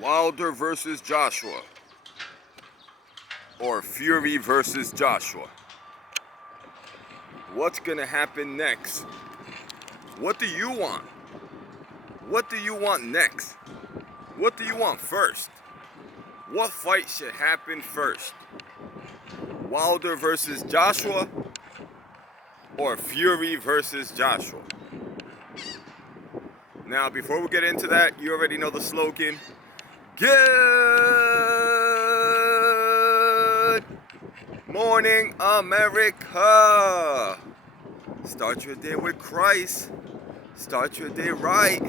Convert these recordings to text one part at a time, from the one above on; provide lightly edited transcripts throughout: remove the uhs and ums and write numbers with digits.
Wilder versus Joshua, or Fury versus Joshua. What's gonna happen next? What do you want? What do you want next? What do you want first? What fight should happen first? Wilder versus Joshua, or Fury versus Joshua? Now, before we get into that, you already know the slogan. Good morning, America. Start your day with Christ. Start your day right.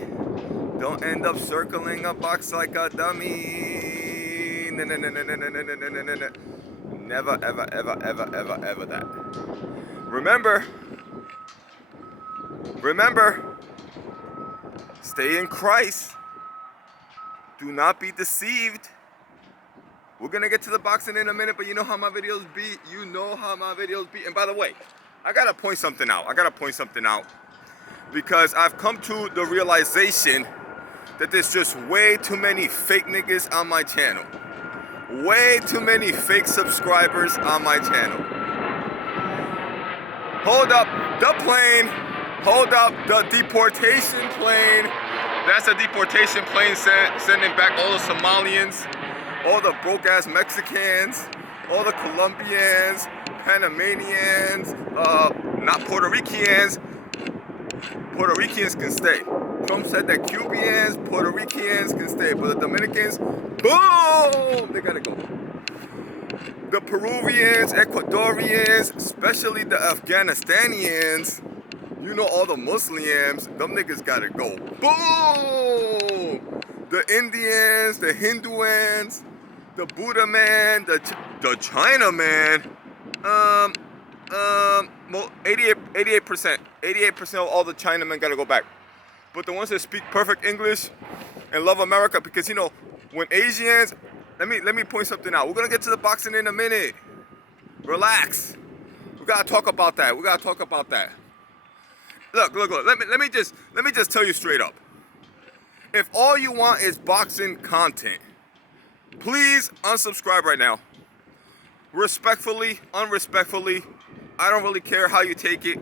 Don't end up circling a box like a dummy. Never, ever that. Remember, stay in Christ. Do not be deceived. We're gonna get to the boxing in a minute, but you know how my videos be. And by the way, I gotta point something out. Because I've come to the realization that there's just way too many fake niggas on my channel. Way too many fake subscribers on my channel. Hold up the plane. Hold up the deportation plane. That's a deportation plane sending back all the Somalians, all the broke-ass Mexicans, all the Colombians, Panamanians, not Puerto Ricans. Puerto Ricans can stay. Trump said that Cubans, Puerto Ricans can stay, but the Dominicans, boom, they gotta go. The Peruvians, Ecuadorians, especially the Afghanistanians, you know, all the Muslims, them niggas gotta go. Boom! The Indians, the Hinduans, the Buddha man, the China man. 88% of all the Chinamen gotta go back. But the ones that speak perfect English and love America, because you know, when Asians, let me point something out. We're gonna get to the boxing in a minute. Relax. We gotta talk about that. Look. Let me just tell you straight up. If all you want is boxing content, please unsubscribe right now. Respectfully, unrespectfully, I don't really care how you take it.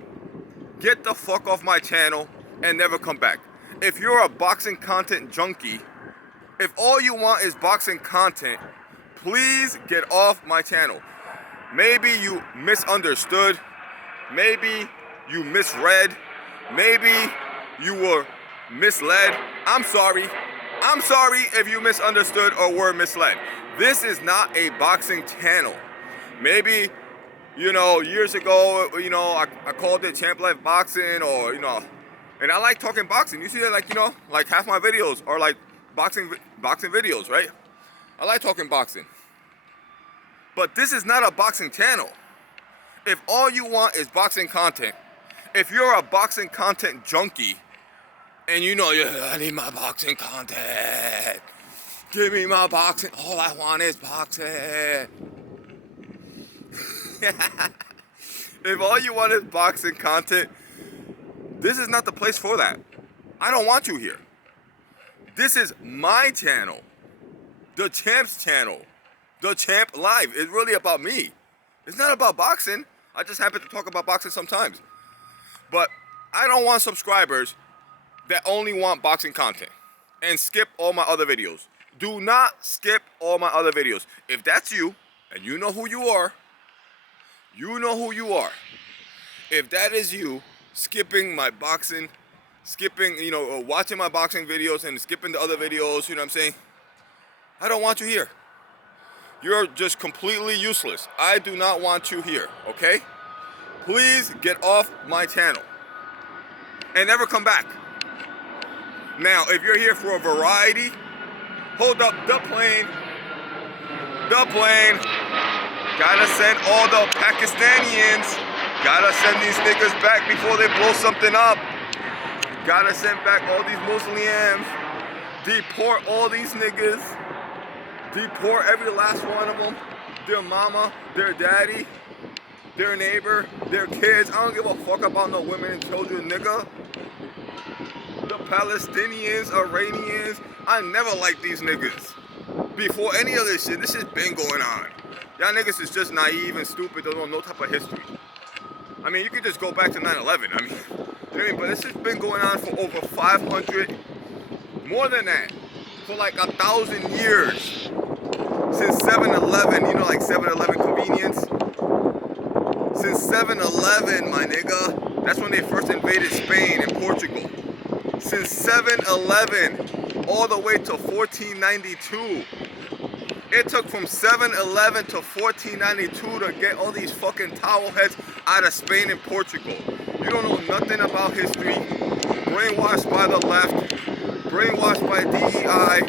Get the fuck off my channel and never come back. If you're a boxing content junkie, if all you want is boxing content, please get off my channel. Maybe you misunderstood. Maybe you misread. Maybe you were misled. I'm sorry if you misunderstood or were misled. This is not a boxing channel. Maybe, you know, years ago, you know, I called it Champ Life Boxing, or, you know, and I like talking boxing. You see that, like, you know, like half my videos are like boxing videos, right? I like talking boxing. But this is not a boxing channel. If all you want is boxing content, if you're a boxing content junkie, and you know, yeah, I need my boxing content. Give me my boxing. All I want is boxing. If all you want is boxing content, this is not the place for that. I don't want you here. This is my channel. The Champ's channel. The Champ Live. It's really about me. It's not about boxing. I just happen to talk about boxing sometimes. But I don't want subscribers that only want boxing content and skip all my other videos. Do not skip all my other videos. If that's you, and you know who you are, if that is you, skipping my boxing, you know, watching my boxing videos and skipping the other videos, you know what I'm saying? I don't want you here. You're just completely useless. I do not want you here, okay? Please get off my channel and never come back. Now, if you're here for a variety, hold up the plane. Gotta send all the Pakistanians. Gotta send these niggas back before they blow something up. Gotta send back all these Muslims. Deport all these niggas. Deport every last one of them. Their mama, their daddy, their neighbor, their kids. I don't give a fuck about no women and children, nigga. The Palestinians, Iranians. I never liked these niggas. Before any of this shit's been going on. Y'all niggas is just naive and stupid, don't know no type of history. I mean, you could just go back to 9/11. I mean, you know what I mean? But this has been going on for over 500, more than that, for like 1,000 years. Since 7-Eleven, you know, like 7-Eleven convenience? Since 7-Eleven, my nigga, that's when they first invaded Spain and Portugal. Since 7-Eleven, all the way to 1492. It took from 7-Eleven to 1492 to get all these fucking towel heads out of Spain and Portugal. You don't know nothing about history. Brainwashed by the left, brainwashed by DEI,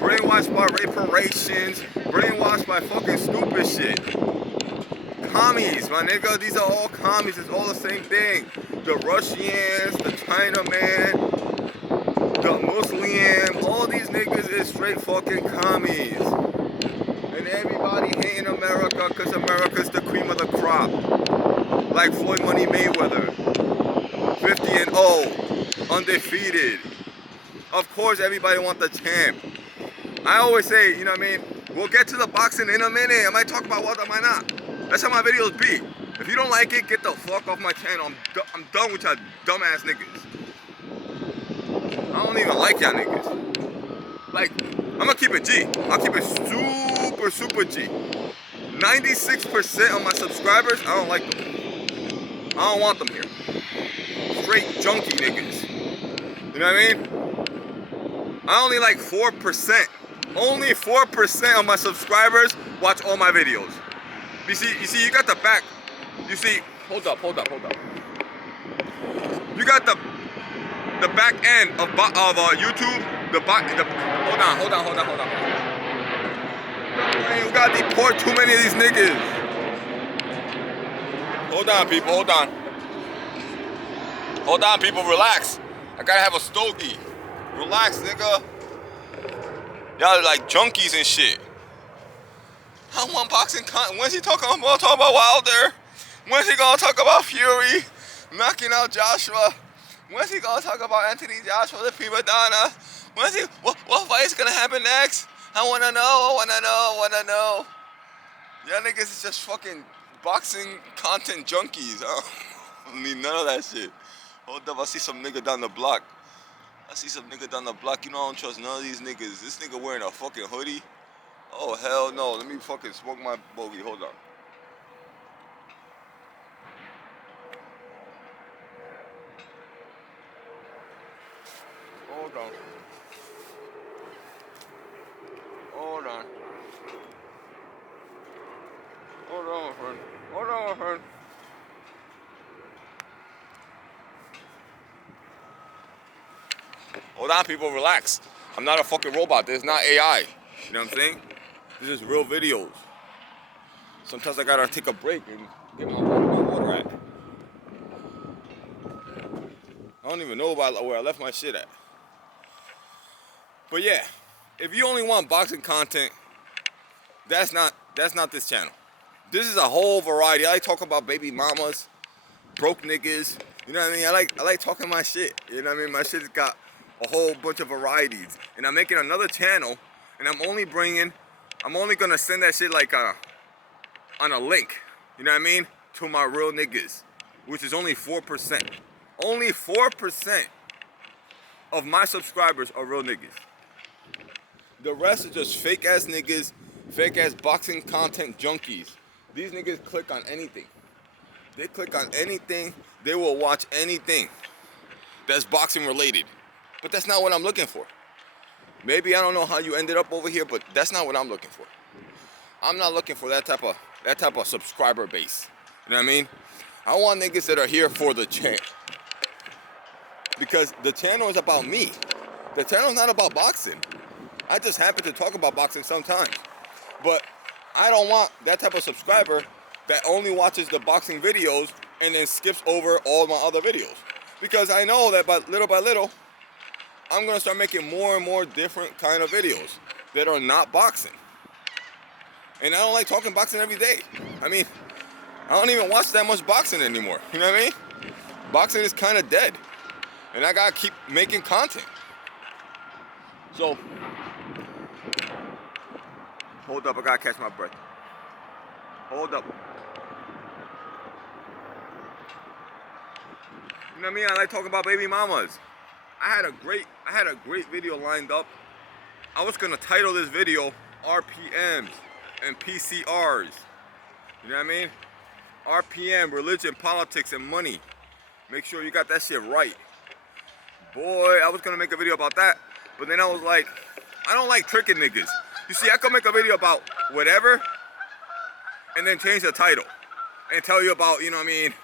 brainwashed by reparations, brainwashed by fucking stupid shit. Commies, my nigga, these are all commies. It's all the same thing. The Russians, the Chinaman, the Muslim, all these niggas is straight fucking commies. And everybody hating America because America's the cream of the crop. Like Floyd Money Mayweather. 50-0, undefeated. Of course everybody wants the champ. I always say, you know what I mean? We'll get to the boxing in a minute. I might talk about what, I might not. That's how my videos be. If you don't like it, get the fuck off my channel. I'm done with y'all dumbass niggas. I don't even like y'all niggas. Like, I'm gonna keep it G. I'll keep it super G. 96% of my subscribers, I don't like them. I don't want them here. Straight junkie niggas. You know what I mean? I only like 4%. Only 4% of my subscribers watch all my videos. You see, you got the back. You see, hold up. You got the back end of YouTube. Hold on. Man, you gotta deport too many of these niggas. Hold on, people, relax. I gotta have a stogie. Relax, nigga. Y'all are like junkies and shit. I want boxing content. When's he talking about Wilder? When's he gonna talk about Fury knocking out Joshua? When's he gonna talk about Anthony Joshua, the prima donna? What fight is gonna happen next? I wanna know. Y'all niggas is just fucking boxing content junkies. I don't need none of that shit. Hold up, I see some nigga down the block. You know I don't trust none of these niggas. This nigga wearing a fucking hoodie? Oh, hell no. Let me fucking smoke my bogey. Hold on. Hold on, my friend. Hold on, people, relax. I'm not a fucking robot. This is not AI. You know what I'm saying? This is real videos. Sometimes I gotta take a break and get my water at. I don't even know about where I left my shit at. But yeah, if you only want boxing content, that's not this channel. This is a whole variety. I like talking about baby mamas, broke niggas. You know what I mean? I like talking my shit. You know what I mean? My shit's got a whole bunch of varieties. And I'm making another channel, and I'm only gonna send that shit like on a link. You know what I mean? To my real niggas, which is only 4%. Only 4% of my subscribers are real niggas. The rest are just fake ass niggas, fake ass boxing content junkies. These niggas click on anything. They click on anything, they will watch anything that's boxing related. But that's not what I'm looking for. Maybe I don't know how you ended up over here, but that's not what I'm looking for. I'm not looking for that type of subscriber base. You know what I mean? I want niggas that are here for the channel. Because the channel is about me. The channel is not about boxing. I just happen to talk about boxing sometimes. But I don't want that type of subscriber that only watches the boxing videos and then skips over all my other videos. Because I know that by little, I'm gonna start making more and more different kind of videos that are not boxing. And I don't like talking boxing every day. I mean, I don't even watch that much boxing anymore. You know what I mean? Boxing is kind of dead. and I gotta keep making content. So, hold up, I gotta catch my breath. Hold up. You know what I mean? I like talking about baby mamas. I had a great video lined up. I was gonna title this video RPMs and PCRs. You know what I mean? RPM, religion, politics, and money. Make sure you got that shit right. Boy, I was gonna make a video about that, but then I was like, I don't like tricking niggas. You see, I could make a video about whatever, and then change the title, and tell you about, you know what I mean,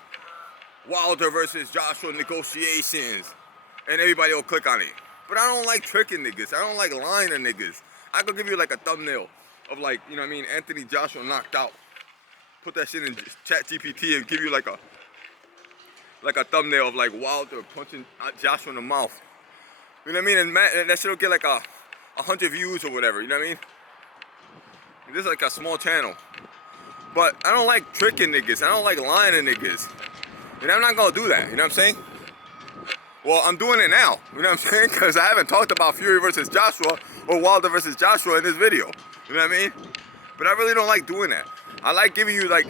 Wilder versus Joshua negotiations, and everybody will click on it. But I don't like tricking niggas. I don't like lying to niggas. I could give you like a thumbnail of like, you know what I mean, Anthony Joshua knocked out. Put that shit in ChatGPT and give you like a thumbnail of like Wilder punching Joshua in the mouth. You know what I mean? And that shit will get like 100 views or whatever. You know what I mean? This is like a small channel. But I don't like tricking niggas. I don't like lying to niggas. And I'm not gonna do that. You know what I'm saying? Well, I'm doing it now. You know what I'm saying? Because I haven't talked about Fury versus Joshua or Wilder versus Joshua in this video. You know what I mean? But I really don't like doing that. I like giving you like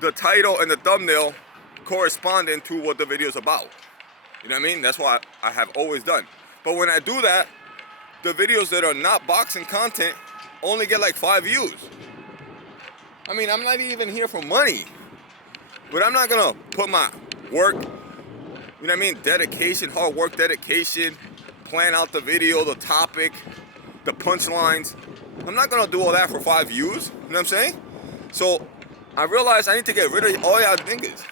the title and the thumbnail corresponding to what the video is about. You know what I mean? That's what I have always done. But when I do that, the videos that are not boxing content only get like 5 views. I mean, I'm not even here for money. But I'm not gonna put my work, you know what I mean, dedication, hard work, dedication, plan out the video, the topic, the punchlines. I'm not gonna do all that for 5 views, you know what I'm saying? So I realized I need to get rid of all y'all niggas.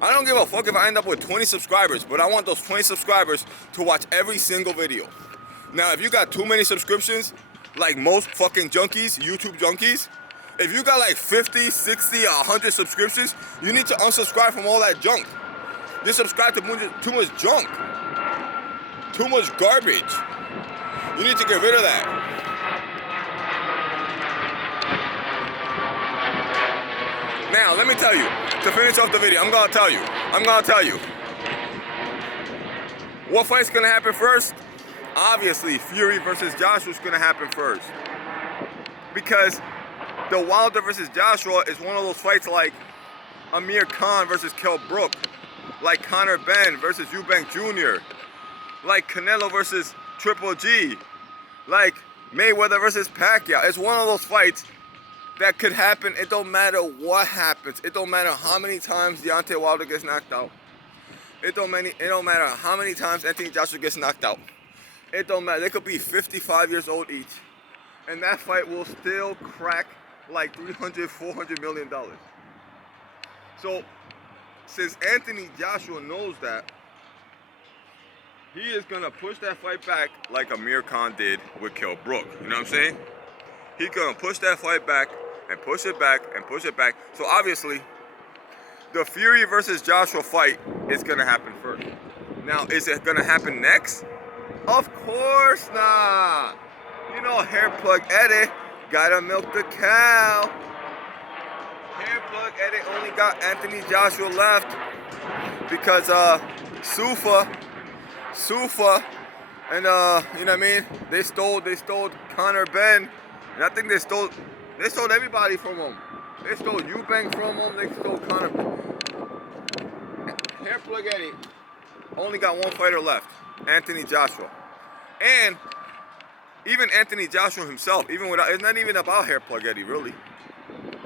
I don't give a fuck if I end up with 20 subscribers, but I want those 20 subscribers to watch every single video. Now, if you got too many subscriptions, like most fucking junkies, YouTube junkies, if you got like 50, 60, 100 subscriptions, you need to unsubscribe from all that junk. You subscribe to too much junk, too much garbage. You need to get rid of that. Now, let me tell you, to finish off the video, I'm gonna tell you. What fight's gonna happen first? Obviously, Fury versus Joshua is gonna happen first. Because the Wilder versus Joshua is one of those fights like Amir Khan versus Kell Brook, like Conor Benn versus Eubank Jr., like Canelo versus Triple G, like Mayweather versus Pacquiao. It's one of those fights that could happen. It don't matter what happens. It don't matter how many times Deontay Wilder gets knocked out. It don't matter how many times Anthony Joshua gets knocked out. It don't matter. They could be 55 years old each, and that fight will still crack like $300, $400 million. So, since Anthony Joshua knows that, he is gonna push that fight back like Amir Khan did with Kell Brook. You know what I'm saying? He's gonna push that fight back and push it back and push it back. So obviously, the Fury versus Joshua fight is gonna happen first. Now, is it gonna happen next? Of course not. You know, Hair Plug Eddie gotta milk the cow. Hair Plug Eddie only got Anthony Joshua left because Sufa, and you know what I mean? They stole Conor Benn, and I think they stole everybody from him. They stole Eubank from him. They stole Conor. Hair Plug Eddie only got one fighter left, Anthony Joshua, and even Anthony Joshua himself, even without, it's not even about Hair Plug Eddie really.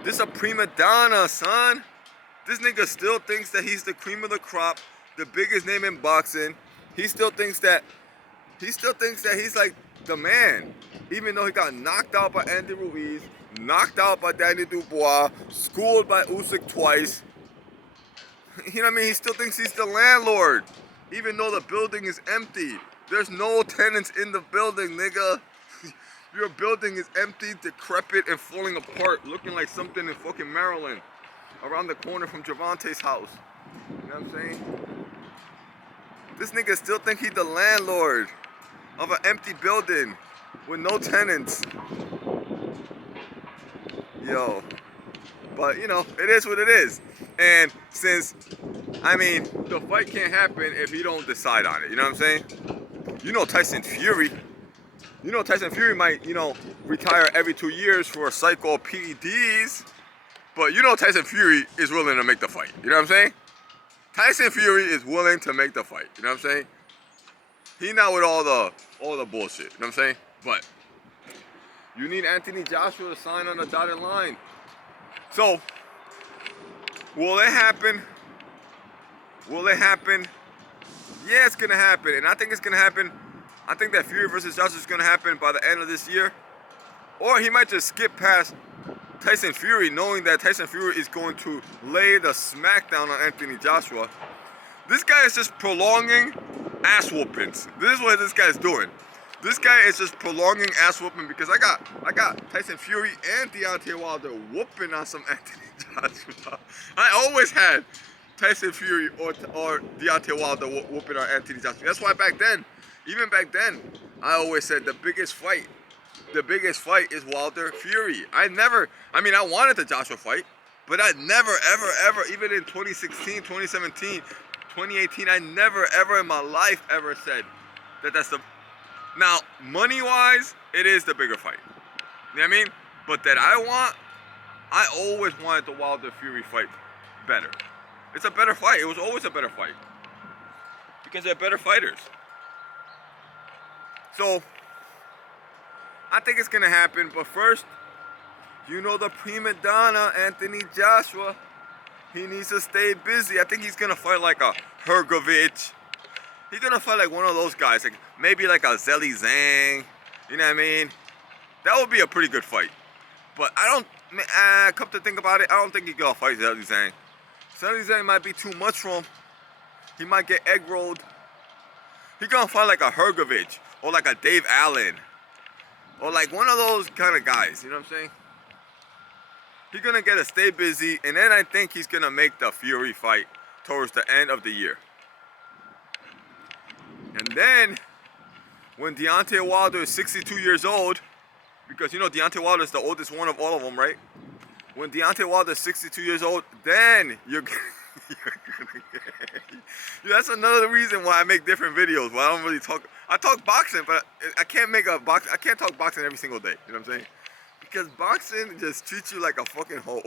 This is a prima donna, son. This nigga still thinks that he's the cream of the crop, the biggest name in boxing. He still thinks that he's like the man, even though he got knocked out by Andy Ruiz, knocked out by Danny Dubois, schooled by Usyk twice. You know what I mean? He still thinks he's the landlord, even though the building is empty. There's no tenants in the building, nigga. Your building is empty, decrepit, and falling apart, looking like something in fucking Maryland, around the corner from Gervonta's house. You know what I'm saying? This nigga still think he's the landlord of an empty building with no tenants. Yo. But, you know, it is what it is. And since I mean, the fight can't happen if he don't decide on it. You know what I'm saying? You know Tyson Fury. You know Tyson Fury might, retire every 2 years for a cycle of PEDs. But you know Tyson Fury is willing to make the fight. You know what I'm saying? Tyson Fury is willing to make the fight. You know what I'm saying? He not with all the bullshit. You know what I'm saying? But you need Anthony Joshua to sign on the dotted line. So, will it happen? Will it happen? Yeah, it's gonna happen, and I think it's gonna happen. I think that Fury versus Joshua is gonna happen by the end of this year, or he might just skip past Tyson Fury, knowing that Tyson Fury is going to lay the smackdown on Anthony Joshua. This guy is just prolonging ass whoopings. This is what this guy is doing. This guy is just prolonging ass whooping because I got Tyson Fury and Deontay Wilder whooping on some Anthony Joshua. I always had Tyson Fury or Deontay Wilder whooping on Anthony Joshua. That's why even back then, I always said the biggest fight is Wilder Fury. I wanted the Joshua fight, but I never, ever, even in 2016, 2017, 2018, I never, ever in my life ever said that that's the... Now, money-wise, it is the bigger fight. You know what I mean? But that I always wanted the Wilder Fury fight better. It's a better fight. It was always a better fight. Because they're better fighters. So, I think it's going to happen. But first, the prima donna, Anthony Joshua, he needs to stay busy. I think he's going to fight like a Hrgovic. He's going to fight like one of those guys. Like maybe like a Zhilei Zhang. You know what I mean? That would be a pretty good fight. But come to think about it, I don't think he's going to fight Zhilei Zhang. Zhilei Zhang might be too much for him. He might get egg rolled. He's going to fight like a Hrgovic or like a Dave Allen. Or like one of those kind of guys, you know what I'm saying? He's going to get to stay busy, and then I think he's going to make the Fury fight towards the end of the year. And then, when Deontay Wilder is 62 years old, because Deontay Wilder is the oldest one of all of them, right? When Deontay Wilder is 62 years old, then you're gonna that's another reason why I make different videos. Why I don't really talk. I talk boxing, but I can't talk boxing every single day. You know what I'm saying? Because boxing just treats you like a fucking hoe.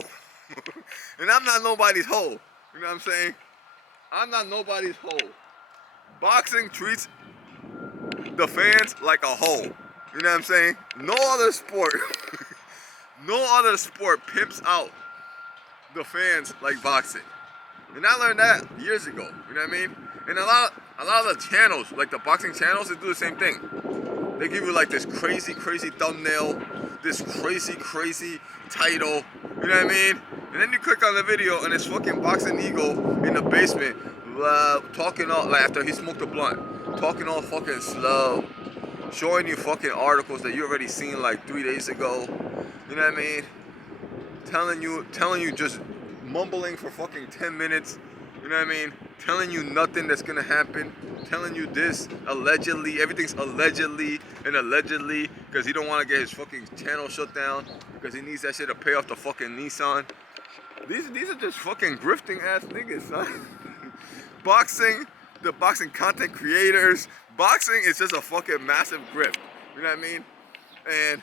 And I'm not nobody's hoe. You know what I'm saying? I'm not nobody's hoe. Boxing treats the fans like a hoe. You know what I'm saying? No other sport pimps out the fans like boxing. And I learned that years ago. You know what I mean? And a lot of the channels, like the boxing channels, they do the same thing. They give you like this crazy thumbnail, this crazy title. You know what I mean? And then you click on the video and it's fucking Boxing Eagle in the basement, talking all like after he smoked a blunt, talking all fucking slow, showing you fucking articles that you already seen like 3 days ago. You know what I mean? Telling you just mumbling for fucking 10 minutes. You know what I mean? Telling you nothing that's gonna happen. Telling you this allegedly, everything's allegedly, because he don't want to get his fucking channel shut down because he needs that shit to pay off the fucking Nissan. These are just fucking grifting ass niggas, son. The boxing content creators. Boxing is just a fucking massive grift. You know what I mean? And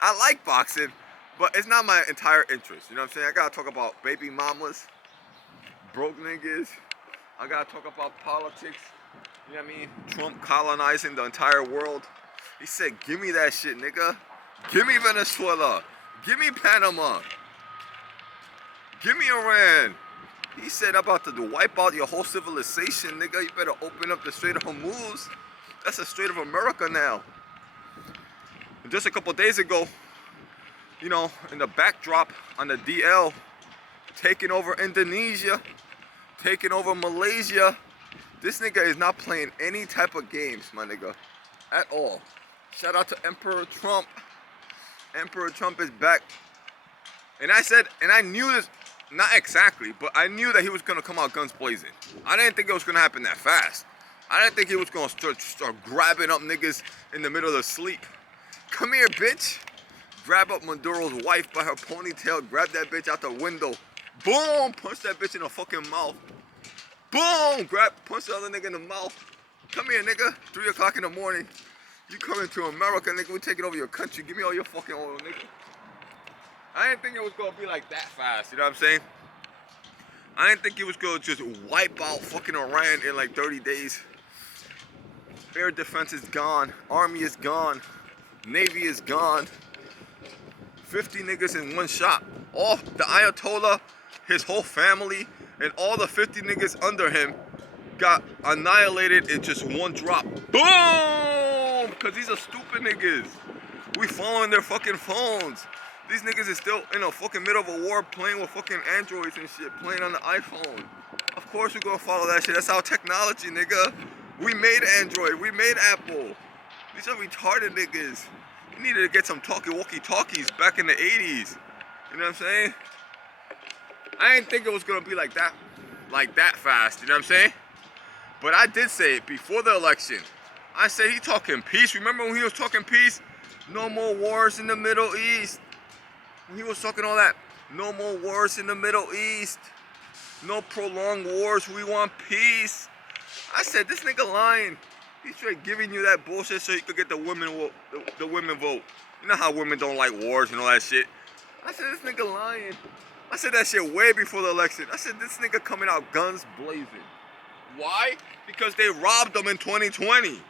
I like boxing, but it's not my entire interest. You know what I'm saying? I gotta talk about baby mamas, broke niggas. I gotta talk about politics. You know what I mean? Trump colonizing the entire world. He said, give me that shit, nigga. Give me Venezuela. Give me Panama. Give me Iran. He said, I'm about to wipe out your whole civilization, nigga. You better open up the Strait of Hormuz. That's the Strait of America now. And just a couple days ago, in the backdrop on the DL, taking over Indonesia, taking over Malaysia. This nigga is not playing any type of games, my nigga, at all. Shout out to Emperor Trump. Emperor Trump is back. And I knew this, not exactly, but I knew that he was gonna come out guns blazing. I didn't think it was gonna happen that fast. I didn't think he was gonna start grabbing up niggas in the middle of the sleep. Come here, bitch. Grab up Maduro's wife by her ponytail, grab that bitch out the window, Boom, punch that bitch in the fucking mouth. Boom, punch the other nigga in the mouth. Come here, nigga. 3 o'clock in the morning. You coming to America, nigga. We taking over your country. Give me all your fucking oil, nigga. I didn't think it was gonna be like that fast, you know what I'm saying? I didn't think it was gonna just wipe out fucking Iran in like 30 days. Air defense is gone. Army is gone. Navy is gone. 50 niggas in one shot. All the Ayatollah, his whole family, and all the 50 niggas under him got annihilated in just one drop. Boom! Because these are stupid niggas. We following their fucking phones. These niggas is still in a fucking middle of a war playing with fucking Androids and shit, playing on the iPhone. Of course we're gonna follow that shit. That's our technology, nigga. We made Android. We made Apple. These are retarded niggas. You needed to get some walkie-talkies back in the 80s. You know what I'm saying? I didn't think it was gonna be like that fast, you know what I'm saying? But I did say it before the election. I said he talking peace. Remember when he was talking peace? No more wars in the Middle East. When he was talking all that, no more wars in the Middle East. No prolonged wars, we want peace. I said, this nigga lying. He's straight giving you that bullshit so he could get the women vote. You know how women don't like wars and all that shit. I said, this nigga lying. I said that shit way before the election. I said, this nigga coming out guns blazing. Why? Because they robbed him in 2020.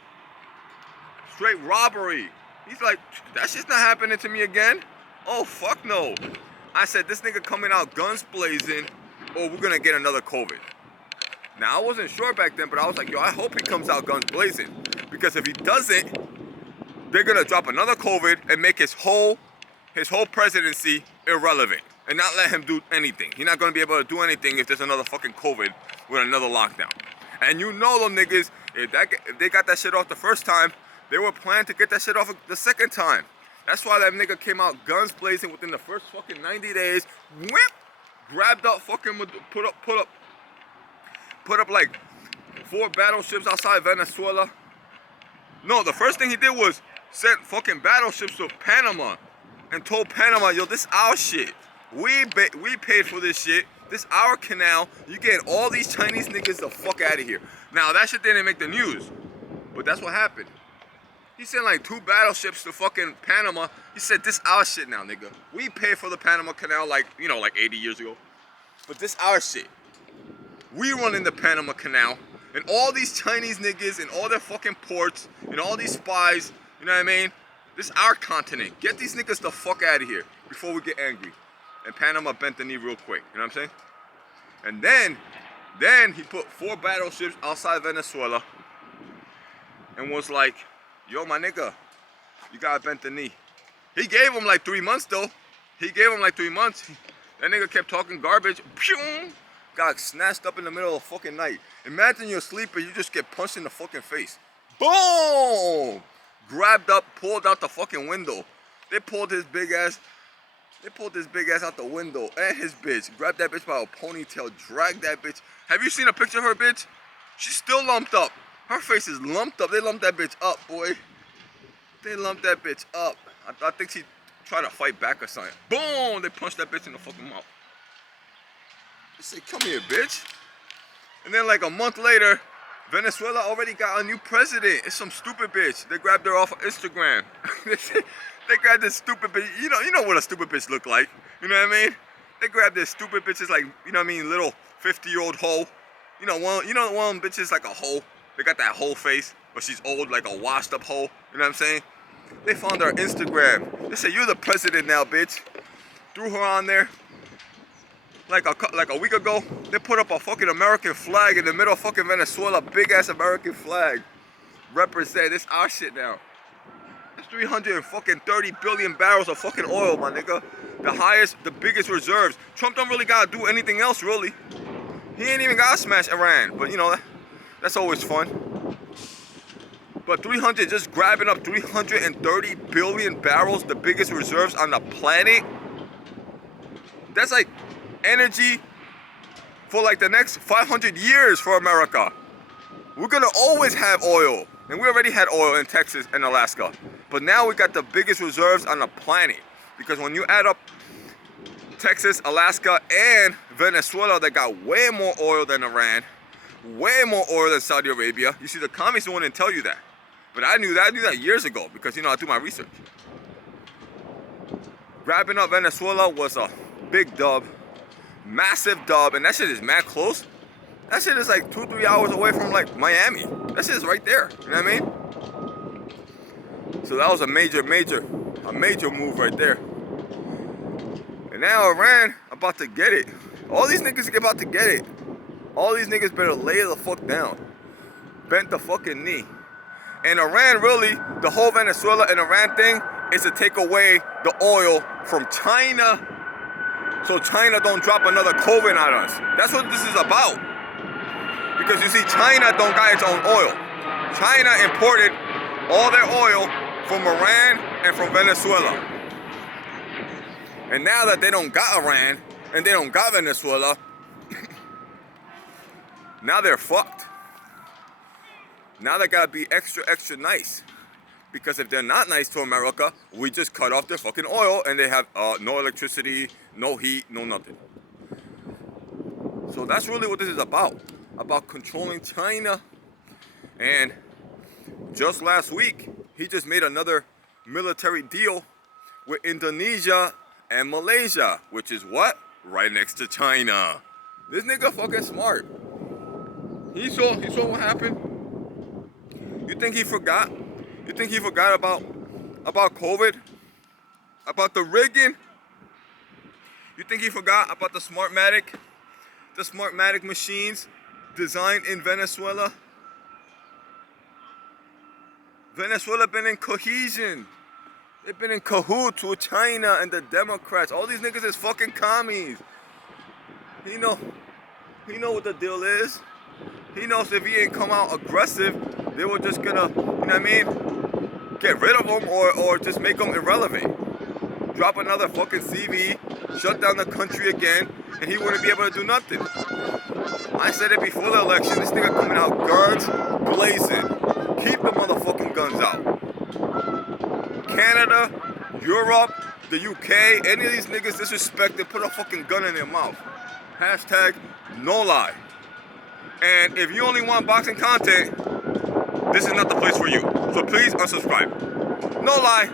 Straight robbery. He's like, that shit's not happening to me again. Oh, fuck no. I said, this nigga coming out guns blazing, or we're gonna get another COVID. Now, I wasn't sure back then, but I was like, yo, I hope he comes out guns blazing. Because if he doesn't, they're gonna drop another COVID and make his whole presidency irrelevant. And not let him do anything. He's not gonna be able to do anything if there's another fucking COVID with another lockdown. And you know them niggas, if they got that shit off the first time, they were planning to get that shit off the second time. That's why that nigga came out guns blazing within the first fucking 90 days. Whip! Grabbed up fucking, put up like 4 battleships outside Venezuela. No, the first thing he did was sent fucking battleships to Panama and told Panama, yo, this our shit. We paid for this shit. This our canal. You getting all these Chinese niggas the fuck out of here. Now, that shit didn't make the news, but that's what happened. He sent like 2 battleships to fucking Panama. He said, this our shit now, nigga. We paid for the Panama Canal like 80 years ago. But this our shit. We running the Panama Canal. And all these Chinese niggas and all their fucking ports and all these spies, you know what I mean? This our continent. Get these niggas the fuck out of here before we get angry. And Panama bent the knee real quick. You know what I'm saying? And then he put 4 battleships outside Venezuela and was like, yo, my nigga, you gotta bend the knee. He gave him like 3 months though. He gave him like 3 months. That nigga kept talking garbage. Pew! Got snatched up in the middle of the fucking night. Imagine you're asleep and you just get punched in the fucking face. Boom! Grabbed up, pulled out the fucking window. They pulled his big ass out the window and his bitch. Grabbed that bitch by a ponytail, dragged that bitch. Have you seen a picture of her, bitch? She's still lumped up. Her face is lumped up. They lumped that bitch up, boy. They lumped that bitch up. I think she tried to fight back or something. Boom! They punched that bitch in the fucking mouth. They say, come here, bitch. And then like a month later, Venezuela already got a new president. It's some stupid bitch. They grabbed her off of Instagram. They grabbed this stupid bitch. You know what a stupid bitch look like. You know what I mean? They grabbed this stupid bitch, like, you know what I mean, little 50-year-old hoe. One of them bitches like a hoe. They got that whole face, but she's old, like a washed up hoe. You know what I'm saying? They found her Instagram. They said, you're the president now, bitch. Threw her on there. Like a week ago, they put up a fucking American flag in the middle of fucking Venezuela. Big ass American flag. Represent. It's our shit now. It's 330 billion barrels of fucking oil, my nigga. The biggest reserves. Trump don't really gotta do anything else, really. He ain't even gotta smash Iran. But that's always fun. But just grabbing up 330 billion barrels, the biggest reserves on the planet. That's like energy for like the next 500 years for America. We're gonna always have oil. And we already had oil in Texas and Alaska. But now we got the biggest reserves on the planet. Because when you add up Texas, Alaska, and Venezuela that got way more oil than Iran, way more oil than Saudi Arabia. You see, the communists wouldn't tell you that. But I knew that years ago because, you know, I do my research. Grabbing up Venezuela was a big dub, massive dub, and that shit is mad close. That shit is like 2-3 hours away from like Miami. That shit is right there, you know what I mean? So that was a major move right there. And now Iran about to get it. All these niggas are about to get it. All these niggas better lay the fuck down. Bent the fucking knee. And Iran really, the whole Venezuela and Iran thing is to take away the oil from China so China don't drop another COVID on us. That's what this is about. Because you see, China don't got its own oil. China imported all their oil from Iran and from Venezuela. And now that they don't got Iran and they don't got Venezuela, now they're fucked. Now they gotta be extra nice. Because if they're not nice to America, we just cut off their fucking oil and they have no electricity, no heat, no nothing. So that's really what this is about controlling China. And just last week, he just made another military deal with Indonesia and Malaysia, which is what? Right next to China. This nigga fucking smart. He saw what happened. You think he forgot? You think he forgot about COVID? About the rigging? You think he forgot about the Smartmatic? The Smartmatic machines designed in Venezuela? Venezuela been in cohesion. They've been in cahoots with China and the Democrats. All these niggas is fucking commies. He know what the deal is. He knows if he ain't come out aggressive, they were just gonna, you know what I mean, get rid of him or just make him irrelevant. Drop another fucking CV, shut down the country again, and he wouldn't be able to do nothing. I said it before the election, this nigga coming out guns blazing. Keep the motherfucking guns out. Canada, Europe, the UK, any of these niggas disrespected, put a fucking gun in their mouth. Hashtag no lie. And if you only want boxing content, this is not the place for you. So please unsubscribe. No lie.